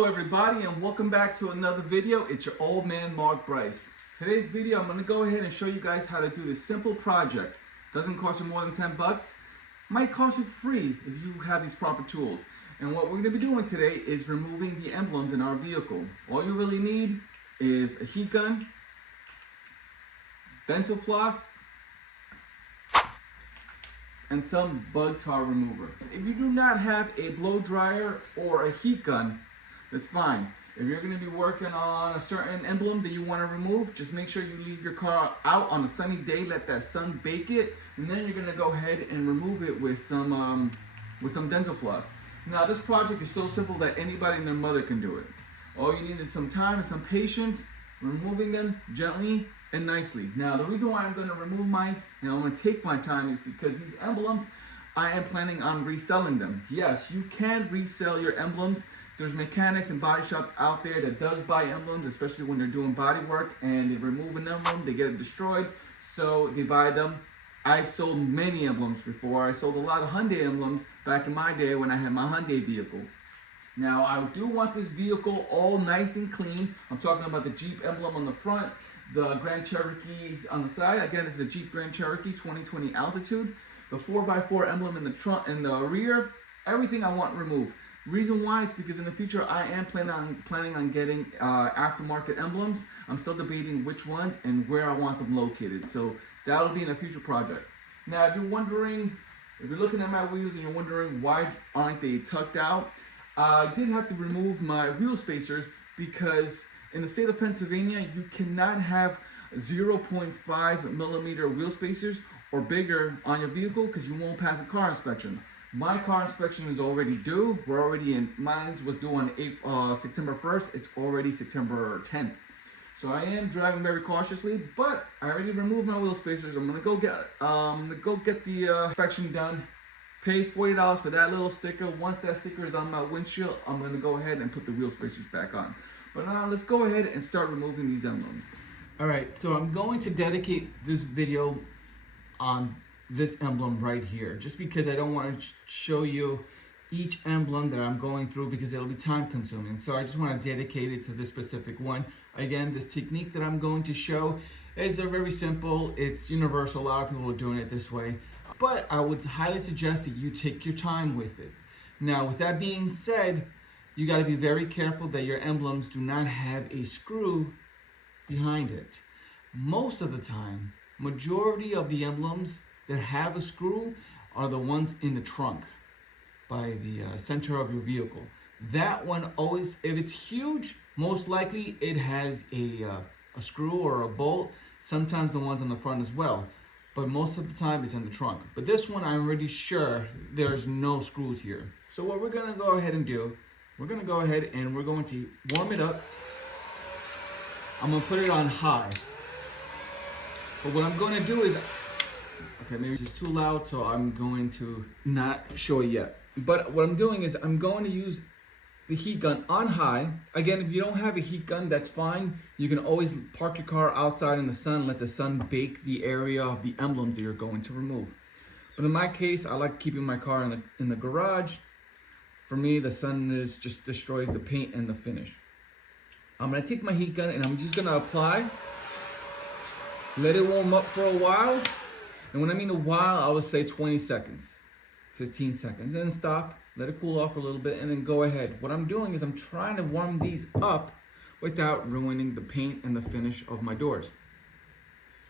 Hello everybody and welcome back to another video. It's your old man Mark Bryce. Today's video I'm going to go ahead and show you guys how to do this simple project. Doesn't cost you more than 10 bucks. Might cost you free if you have these proper tools. And what we're going to be doing today is removing the emblems in our vehicle. All you really need is a heat gun, dental floss, and some bug tar remover. If you do not have a blow dryer or a heat gun, that's fine. If you're going to be working on a certain emblem that you want to remove, just make sure you leave your car out on a sunny day, let that sun bake it, and then you're going to go ahead and remove it with some dental floss. Now this project is so simple that anybody and their mother can do it. All you need is some time and some patience, removing them gently and nicely. Now the reason why I'm going to remove mine and I'm going to take my time is because these emblems, I am planning on reselling them. Yes, you can resell your emblems. There's mechanics and body shops out there that does buy emblems, especially when they're doing body work and they remove an emblem, they get it destroyed, so they buy them. I've sold many emblems before. I sold a lot of Hyundai emblems back in my day when I had my Hyundai vehicle. Now I do want this vehicle all nice and clean. I'm talking about the Jeep emblem on the front, the Grand Cherokees on the side. Again, this is a Jeep Grand Cherokee 2020 Altitude. The 4x4 emblem in the trunk and the rear, everything I want removed. Reason why is because in the future I am planning on getting aftermarket emblems. I'm still debating which ones and where I want them located. So that'll be in a future project. Now if you're wondering, if you're looking at my wheels and you're wondering why aren't they tucked out, I did have to remove my wheel spacers because in the state of Pennsylvania you cannot have 0.5 millimeter wheel spacers or bigger on your vehicle because you won't pass a car inspection. My car inspection is already due. We're already in, mine was due on September 1st. It's already September 10th. So I am driving very cautiously, but I already removed my wheel spacers. I'm gonna go get the inspection done. Pay $40 for that little sticker. Once that sticker is on my windshield, I'm gonna go ahead and put the wheel spacers back on. But now let's go ahead and start removing these emblems. All right, so I'm going to dedicate this video on this emblem right here, just because I don't want to show you each emblem that I'm going through because it'll be time consuming. So I just want to dedicate it to this specific one. Again, this technique that I'm going to show is very simple. It's universal. A lot of people are doing it this way, but I would highly suggest that you take your time with it. Now, with that being said, you got to be very careful that your emblems do not have a screw behind it. Most of the time, majority of the emblems that have a screw are the ones in the trunk by the center of your vehicle. That one always, if it's huge, most likely it has a screw or a bolt. Sometimes the ones on the front as well, but most of the time it's in the trunk. But this one I'm pretty sure there's no screws here. So what we're gonna go ahead and do, we're gonna go ahead and we're going to warm it up. I'm gonna put it on high. But what I'm gonna do is, okay, maybe it's too loud, so I'm going to not show it yet. But what I'm doing is I'm going to use the heat gun on high. Again, if you don't have a heat gun, that's fine. You can always park your car outside in the sun, let the sun bake the area of the emblems that you're going to remove. But in my case, I like keeping my car in the garage. For me, the sun just destroys the paint and the finish. I'm gonna take my heat gun and I'm just gonna apply. Let it warm up for a while. And when I mean a while, I would say 20 seconds, 15 seconds. Then stop, let it cool off a little bit, and then go ahead. What I'm doing is I'm trying to warm these up without ruining the paint and the finish of my doors.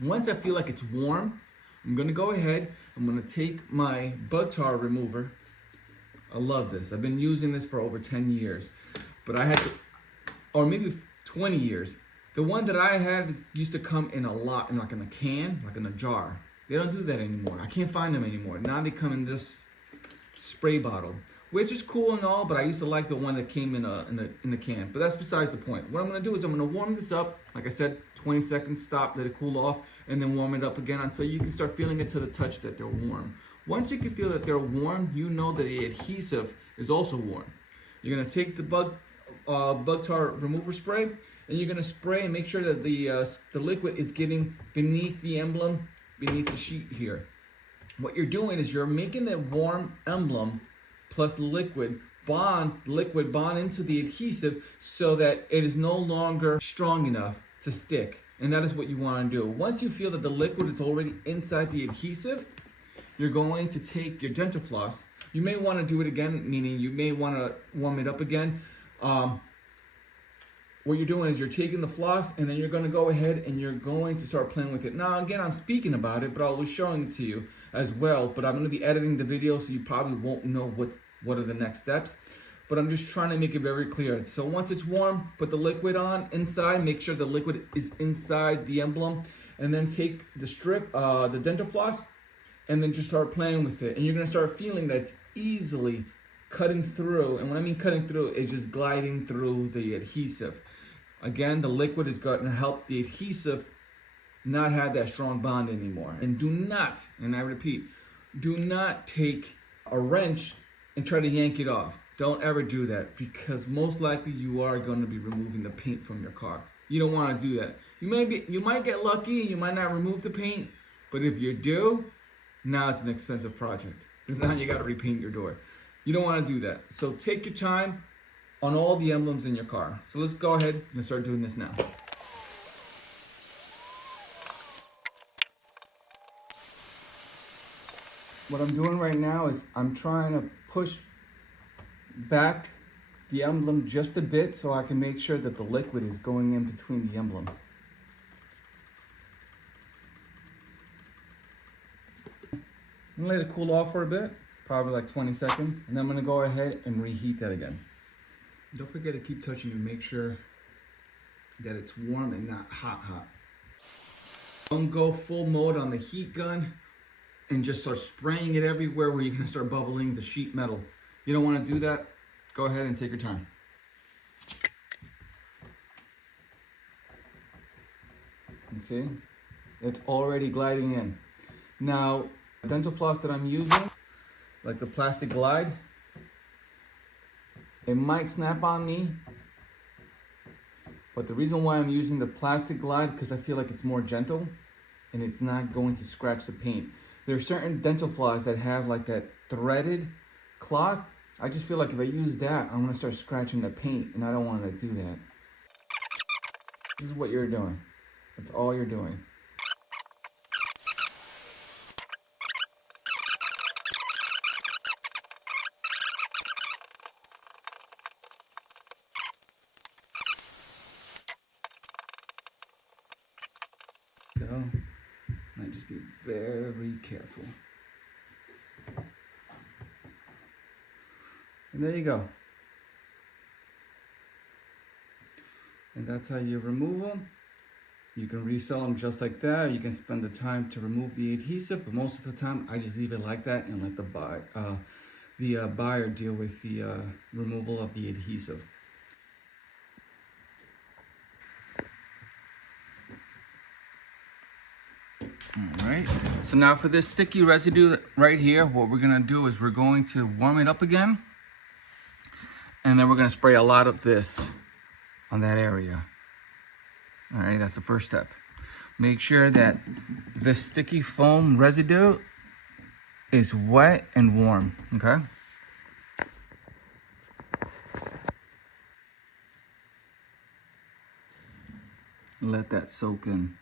Once I feel like it's warm, I'm gonna go ahead, I'm gonna take my bug tar remover. I love this. I've been using this for over 10 years, but I had to, or maybe 20 years. The one that I had used to come in a lot, in like in a can, like in a jar. They don't do that anymore. I can't find them anymore. Now they come in this spray bottle, which is cool and all, but I used to like the one that came in the can. But that's besides the point. What I'm gonna do is I'm gonna warm this up. Like I said, 20 seconds, stop, let it cool off, and then warm it up again until you can start feeling it to the touch that they're warm. Once you can feel that they're warm, you know that the adhesive is also warm. You're gonna take the bug tar remover spray, and you're gonna spray and make sure that the liquid is getting beneath the emblem, beneath the sheet here. What you're doing is you're making that warm emblem plus liquid liquid bond into the adhesive so that it is no longer strong enough to stick. And that is what you want to do. Once you feel that the liquid is already inside the adhesive, you're going to take your dental floss. You may want to do it again, meaning you may want to warm it up again. What you're doing is you're taking the floss and then you're going to go ahead and you're going to start playing with it. Now, again, I'm speaking about it, but I'll be showing it to you as well. But I'm going to be editing the video, so you probably won't know what are the next steps. But I'm just trying to make it very clear. So once it's warm, put the liquid on inside. Make sure the liquid is inside the emblem. And then take the strip, the dental floss, and then just start playing with it. And you're going to start feeling that it's easily cutting through. And when I mean cutting through, it's just gliding through the adhesive. Again, the liquid is going to help the adhesive not have that strong bond anymore. And do not, and I repeat, do not take a wrench and try to yank it off. Don't ever do that, because most likely you are going to be removing the paint from your car. You don't want to do that. You might get lucky and you might not remove the paint, but if you do, now it's an expensive project. Because now you got to repaint your door. You don't want to do that. So take your time on all the emblems in your car. So let's go ahead and start doing this now. What I'm doing right now is I'm trying to push back the emblem just a bit so I can make sure that the liquid is going in between the emblem. I'm gonna let it cool off for a bit, probably like 20 seconds, and then I'm gonna go ahead and reheat that again. Don't forget to keep touching to make sure that it's warm and not hot. Don't go full mode on the heat gun and just start spraying it everywhere where you're gonna start bubbling the sheet metal. You don't wanna do that. Go ahead and take your time. You see? It's already gliding in. Now, the dental floss that I'm using, like the plastic glide, it might snap on me, but the reason why I'm using the plastic glide, because I feel like it's more gentle and it's not going to scratch the paint. There are certain dental floss that have like that threaded cloth. I just feel like if I use that, I'm gonna start scratching the paint, and I don't want to do that. This is what you're doing. That's all you're doing. So, might just be very careful. And there you go. And that's how you remove them. You can resell them just like that. You can spend the time to remove the adhesive, but most of the time I just leave it like that and let the buyer deal with the removal of the adhesive. Alright, so now for this sticky residue right here, what we're gonna do is we're going to warm it up again, and then we're gonna spray a lot of this on that area. Alright, that's the first step. Make sure that the sticky foam residue is wet and warm, okay? Let that soak in.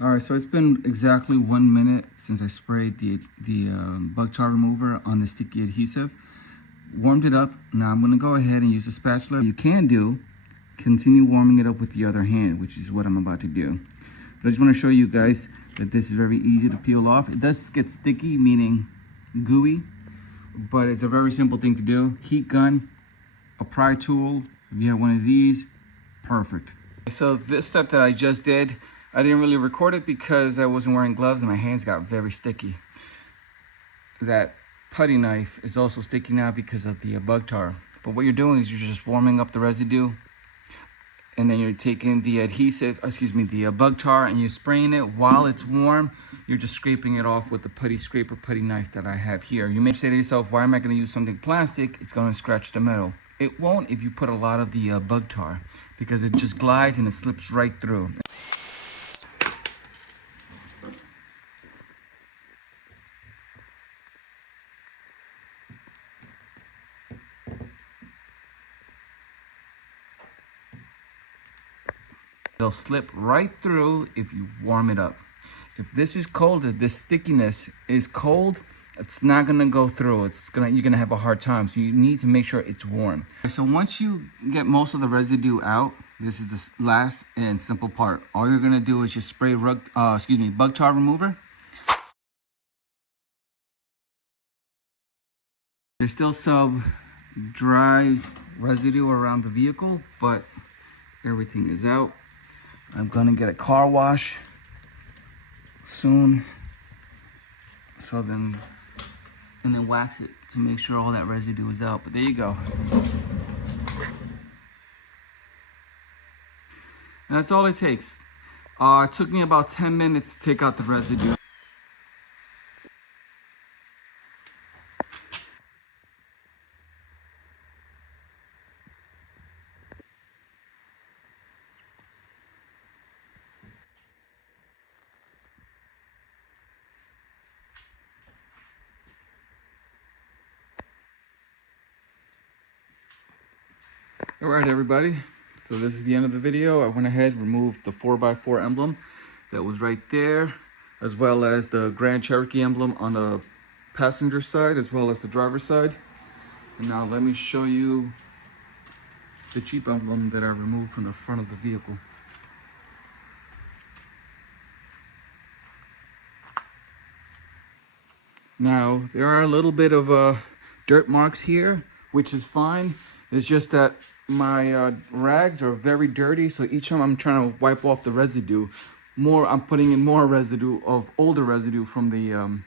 Alright, so it's been exactly 1 minute since I sprayed the bug tar remover on the sticky adhesive. Warmed it up. Now I'm going to go ahead and use a spatula. You can continue warming it up with the other hand, which is what I'm about to do. But I just want to show you guys that this is very easy to peel off. It does get sticky, meaning gooey, but it's a very simple thing to do. Heat gun, a pry tool, if you have one of these, perfect. So this step that I just did, I didn't really record it because I wasn't wearing gloves and my hands got very sticky. That putty knife is also sticky now because of the bug tar. But what you're doing is you're just warming up the residue, and then you're taking the the bug tar, and you're spraying it while it's warm. You're just scraping it off with the putty scraper putty knife that I have here. You may say to yourself, why am I going to use something plastic? It's going to scratch the metal. It won't if you put a lot of the bug tar, because it just glides and it slips right through. It'll slip right through if you warm it up. If this is cold, if this stickiness is cold, it's not gonna go through. You're gonna have a hard time. So you need to make sure it's warm. So once you get most of the residue out, this is the last and simple part. All you're gonna do is just spray bug tar remover. There's still some dry residue around the vehicle, but everything is out. I'm gonna get a car wash soon. And then wax it to make sure all that residue is out. But there you go. And that's all it takes. It took me about 10 minutes to take out the residue. All right, everybody. So this is the end of the video. I went ahead, removed the 4x4 emblem that was right there, as well as the Grand Cherokee emblem on the passenger side, as well as the driver's side. And now let me show you the Jeep emblem that I removed from the front of the vehicle. Now, there are a little bit of dirt marks here, which is fine. It's just that my rags are very dirty, so each time I'm trying to wipe off the residue, I'm putting in more residue of older residue from the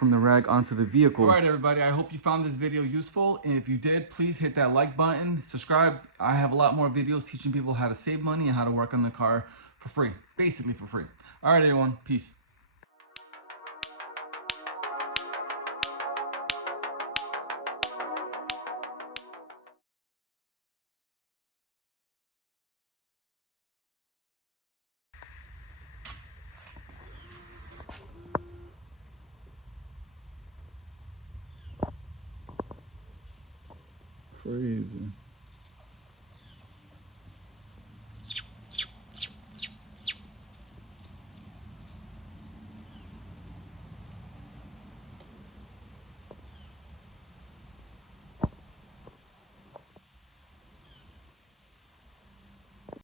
rag onto the vehicle. All right, everybody, I hope you found this video useful, and if you did, please hit that like button, subscribe. I have a lot more videos teaching people how to save money and how to work on the car for free, basically for free. All right, everyone, peace. Crazy.